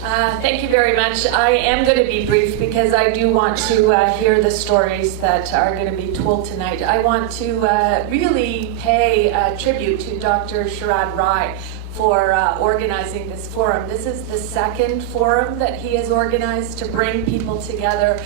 Thank you very much. I am going to be brief because I do want to hear the stories that are going to be told tonight. I want to really pay tribute to Dr. Sharad Rai for organizing this forum. This is the second forum that he has organized to bring people together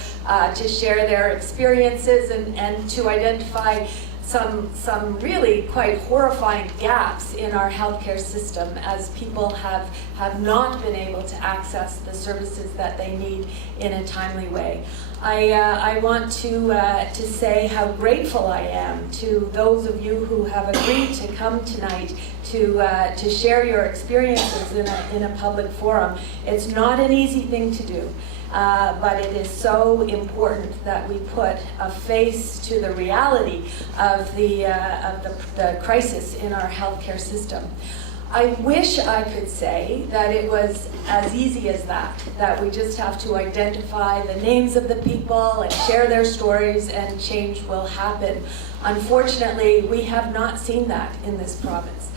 to share their experiences and to identify some really quite horrifying gaps in our healthcare system as people have not been able to access the services that they need in a timely way. I want to say how grateful I am to those of you who have agreed to come tonight to share your experiences in a public forum. It's not an easy thing to do. But it is so important that we put a face to the reality of the crisis in our healthcare system. I wish I could say that it was as easy as that we just have to identify the names of the people and share their stories and change will happen. Unfortunately, we have not seen that in this province.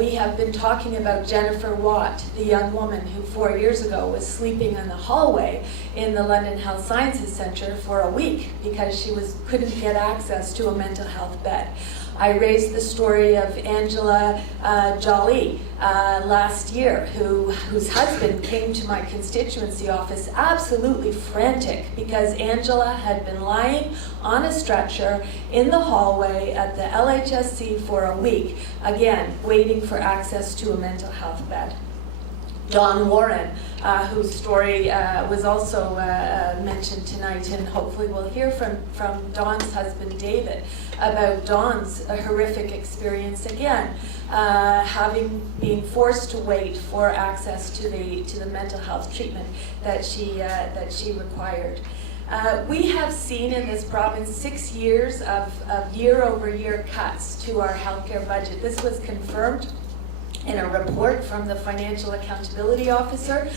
We have been talking about Jennifer Watt, the young woman who 4 years ago was sleeping in the hallway in the London Health Sciences Centre for a week because she couldn't get access to a mental health bed. I raised the story of Angela Jolie last year, whose husband came to my constituency office absolutely frantic because Angela had been lying on a stretcher in the hallway at the LHSC for a week, again, waiting for access to a mental health bed. Dawn Warren, whose story was also mentioned tonight, and hopefully we'll hear from Dawn's husband David about Dawn's horrific experience again, having been forced to wait for access to the mental health treatment that she required. We have seen in this province 6 years of year-over-year cuts to our healthcare budget. This was confirmed in a report from the Financial Accountability Officer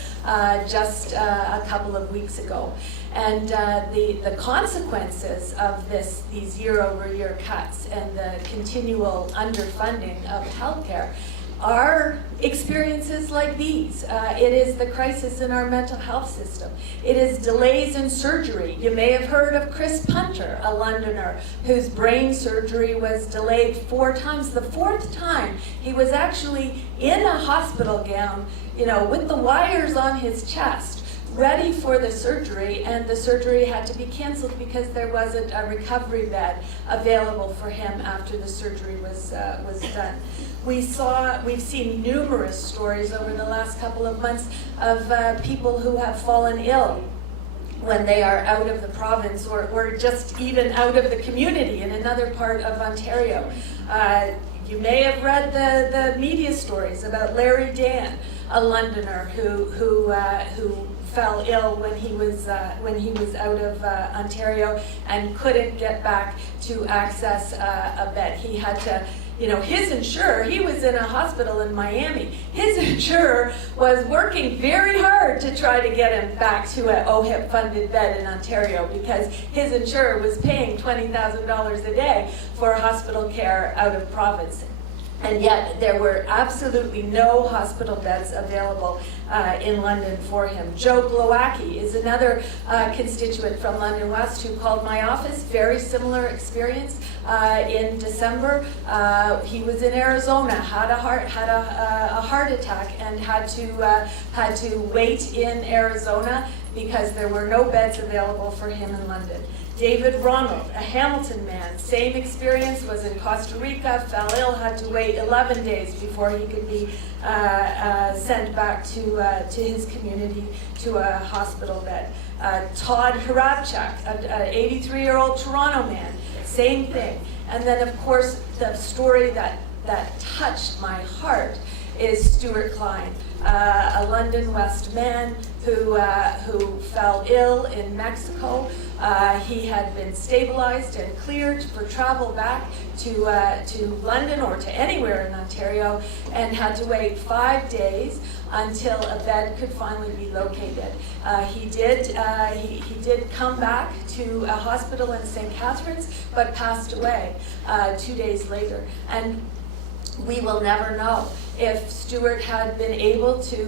just a couple of weeks ago. And the consequences of these year-over-year cuts and the continual underfunding of healthcare are experiences like these. It is the crisis in our mental health system. It is delays in surgery. You may have heard of Chris Punter, a Londoner, whose brain surgery was delayed 4 times. The 4th time, he was actually in a hospital gown, with the wires on his chest, ready for the surgery, and the surgery had to be canceled because there wasn't a recovery bed available for him after the surgery was done. We've seen numerous stories over the last couple of months of people who have fallen ill when they are out of the province or just even out of the community in another part of Ontario. You may have read the media stories about Larry Dan, a Londoner who fell ill when he was out of Ontario and couldn't get back to access a bed. He had to, his insurer, he was in a hospital in Miami. His insurer was working very hard to try to get him back to an OHIP-funded bed in Ontario because his insurer was paying $20,000 a day for hospital care out of province. And yet there were absolutely no hospital beds available in London for him. Joe Glowacki is another constituent from London West who called my office. Very similar experience in December. He was in Arizona, had a heart attack, and had to wait in Arizona because there were no beds available for him in London. David Ronald, a Hamilton man, same experience, was in Costa Rica, fell ill, had to wait 11 days before he could be sent back to his community to a hospital bed. Todd Hrabchak, an 83-year-old Toronto man, same thing. And then, of course, the story that touched my heart is Stuart Klein, a London West man who fell ill in Mexico. He had been stabilized and cleared for travel back to London or to anywhere in Ontario, and had to wait 5 days until a bed could finally be located. He did come back to a hospital in St. Catharines, but passed away 2 days later. And We will never know if Stuart had been able to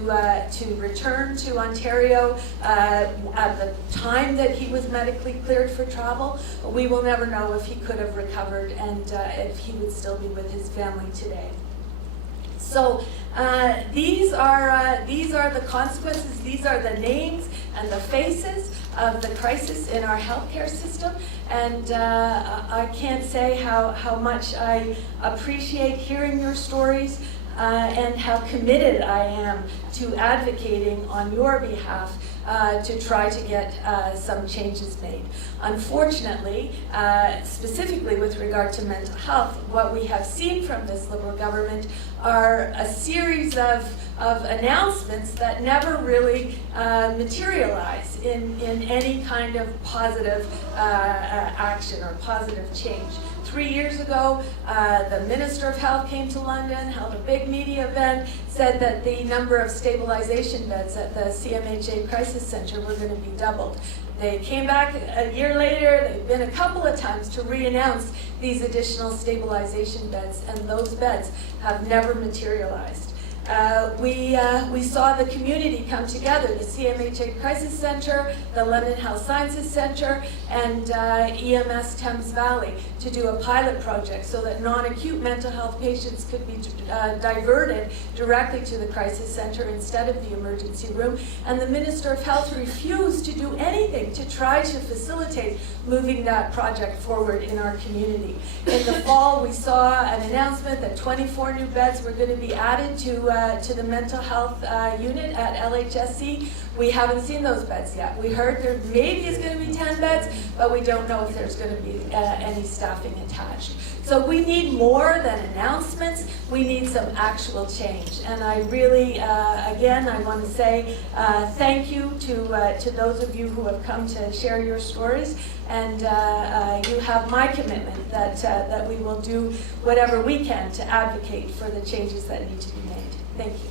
return to Ontario at the time that he was medically cleared for travel. We will never know if he could have recovered and if he would still be with his family today. So these are the consequences. These are the names and the faces of the crisis in our healthcare system, and I can't say how much I appreciate hearing your stories and how committed I am to advocating on your behalf to try to get some changes made. Unfortunately, specifically with regard to mental health, what we have seen from this Liberal government are a series of announcements that never really materialize in any kind of positive action or positive change. 3 years ago, the Minister of Health came to London, held a big media event, said that the number of stabilization beds at the CMHA Crisis Centre were going to be doubled. They came back a year later, they've been a couple of times to re-announce these additional stabilization beds, and those beds have never materialized. We saw the community come together, the CMHA Crisis Centre, the London Health Sciences Centre, and EMS Thames Valley to do a pilot project so that non-acute mental health patients could be diverted directly to the crisis centre instead of the emergency room. And the Minister of Health refused to do anything to try to facilitate moving that project forward in our community. In the fall, we saw an announcement that 24 new beds were going to be added to the mental health unit at LHSC. We haven't seen those beds yet. We heard there maybe is going to be 10 beds, but we don't know if there's going to be any staffing attached. So we need more than announcements. We need some actual change. And I really, again, I want to say thank you to those of you who have come to share your stories. And you have my commitment that we will do whatever we can to advocate for the changes that need to be made. Thank you.